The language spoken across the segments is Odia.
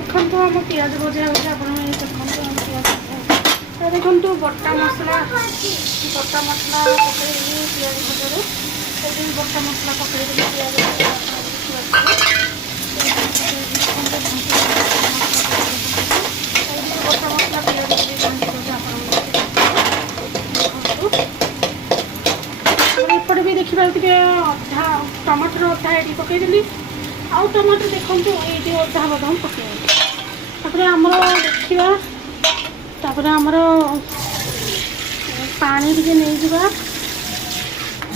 ଦେଖନ୍ତୁ ଆମ ପିଆଜ ଭଜା ହେଉଛି। ଆପଣ ଦେଖନ୍ତୁ ଆମ ପିଆଜ ଦେଖନ୍ତୁ ବଟା ମସଲା ପକାଇକି ପିଆଜ ଭଜାରେ ସେଠି ବଟା ମସଲା ପକାଇଦେଲି ପିଆଜ ବଟା ମସଲା ପିଆଜ ଏପଟେ ବି ଦେଖିବା ଟିକେ ଅଧା ଟମାଟର ଅଧା ଏଠି ପକାଇଦେଲି। ଆଉ ଟମାଟର ଦେଖନ୍ତୁ ଏଇଠି ଅଧା ବଦାମ ପକାଇଦେଲି। ତାପରେ ଆମର ଦେଖିବା ତାପରେ ଆମର ପାଣି ଟିକେ ନେଇଯିବା।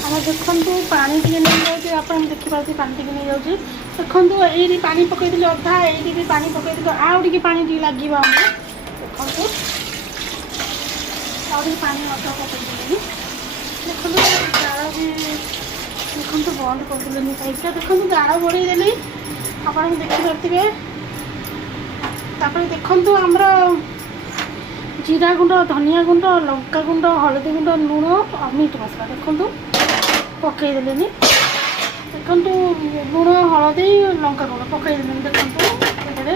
ଆମର ଦେଖନ୍ତୁ ପାଣି ଟିକେ ନେଇଯାଉଛି। ଆପଣ ଦେଖିପାରୁଛି ପାଣି ଟିକେ ନେଇଯାଉଛି। ଦେଖନ୍ତୁ ଏଇଠି ପାଣି ପକାଇଦେଲି ଅଧା, ଏଇଠି ବି ପାଣି ପକାଇଦେଲି। ଆଉ ଟିକେ ପାଣି ଟିକେ ଲାଗିବ ଆମର। ଦେଖନ୍ତୁ ଆଉ ଟିକେ ପାଣି ଅଧା ପକାଇଦେଲି। ଦେଖନ୍ତୁ ଜାଳ ବି ଦେଖନ୍ତୁ ବନ୍ଦ କରିଦେଲେନି ପାଇପଟା। ଦେଖନ୍ତୁ ଜାଳ ବଢ଼େଇଦେଲି, ଆପଣ ଦେଖିପାରୁଥିବେ। ତାପରେ ଦେଖନ୍ତୁ ଆମର ଜିରା ଗୁଣ୍ଡ, ଧନିଆ ଗୁଣ୍ଡ, ଲଙ୍କା ଗୁଣ୍ଡ, ହଳଦୀ ଗୁଣ୍ଡ, ଲୁଣ ଆଉ ମିଟ୍ ମସଲା ଦେଖନ୍ତୁ ପକାଇଦେଲେନି। ଦେଖନ୍ତୁ ଲୁଣ, ହଳଦୀ, ଲଙ୍କା ଗୁଣ୍ଡ ପକାଇଦେଲେନି। ଦେଖନ୍ତୁ ଏଠାରେ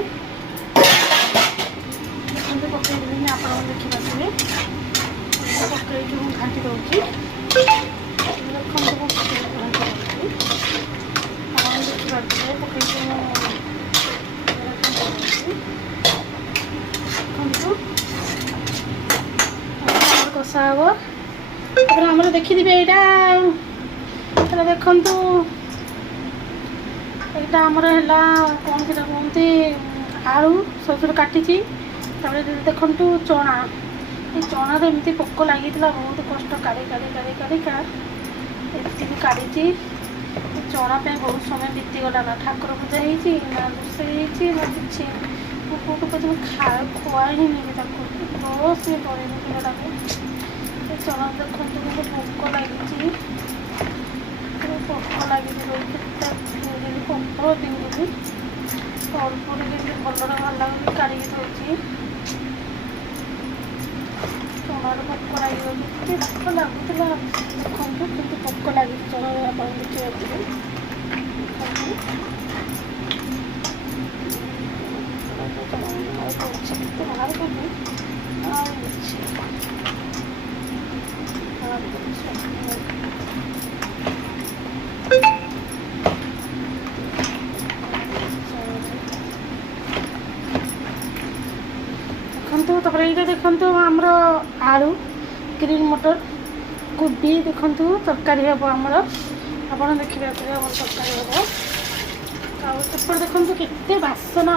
ଦେଖନ୍ତୁ ପକାଇଦେଲେନି। ଆପଣ ଦେଖିପାରୁଥିବେ ପକାଇକି ମୁଁ ଘାଣ୍ଟି ଦେଉଛି। ଦେଖନ୍ତୁ ମୁଁ ପକାଇକି ଘାଣ୍ଟି ଦେଉଛି। ଆପଣ ଦେଖିପାରୁଥିବେ ପକାଇକି ମୁଁ ଦେଖନ୍ତୁ କଷା ହେବ। ତାପରେ ଆମର ଦେଖିଥିବେ ଏଇଟା ଦେଖନ୍ତୁ ଏଇଟା ଆମର ହେଲା କ'ଣ ସେଟା କୁହନ୍ତି ଆଳୁ ସରୁ କାଟିଛି। ତାପରେ ଦେଖନ୍ତୁ ଚଣା, ଏ ଚଣାରେ ଏମିତି ପୋକ ଲାଗିଥିଲା ବହୁତ କଷ୍ଟ କାଢ଼ିକା ଏମିତି ବି କାଢ଼ିଛି। ଚଣା ପାଇଁ ବହୁତ ସମୟ ବିତିଗଲା। ନା ଠାକୁର ପୂଜା ହେଇଛି, ନା ରୋଷେଇ ହେଇଛି, ନା କିଛି। ମୁଁ କେଉଁଠୁ ପର୍ଯ୍ୟନ୍ତ ଖୁଆ ହିଁ ନେବି ତାକୁ ସେ କରିବି ପିଲାଟାକୁ। ଏ ଚଣା ଦେଖନ୍ତୁ ମୋତେ ପୋକ ଲାଗିଛି, ପୋକ ଲାଗିଛି କେତେ ପୋକ ଦିନକୁ ଅଳ୍ପ ଟିକେ ଭଲରେ ଭଲ ଲାଗୁଛି କାଢ଼ିକି ଦେଉଛି। ଚଣାରେ ପୋକ ଲାଗିଗଲି, ଏତେ ପୋକ ଲାଗୁଥିଲା। ଦେଖନ୍ତୁ କିନ୍ତୁ ପୋକ ଲାଗିଛି ଚଣାରେ, ଆପଣ ଦେଖିପାରୁଥିବେ। କେତେ ବାହାର କଲି ଦେଖନ୍ତୁ। ତାପରେ ଏଇଟା ଦେଖନ୍ତୁ ଆମର ଆଳୁ, ଗ୍ରୀନ୍ ମଟର, କୋବି ଦେଖନ୍ତୁ ତରକାରୀ ହେବ ଆମର। ଆପଣ ଦେଖିପାରୁଥିବେ ଆମର ତରକାରୀ ହେବ। ଆଉ ସେପଟେ ଦେଖନ୍ତୁ କେତେ ବାସନା।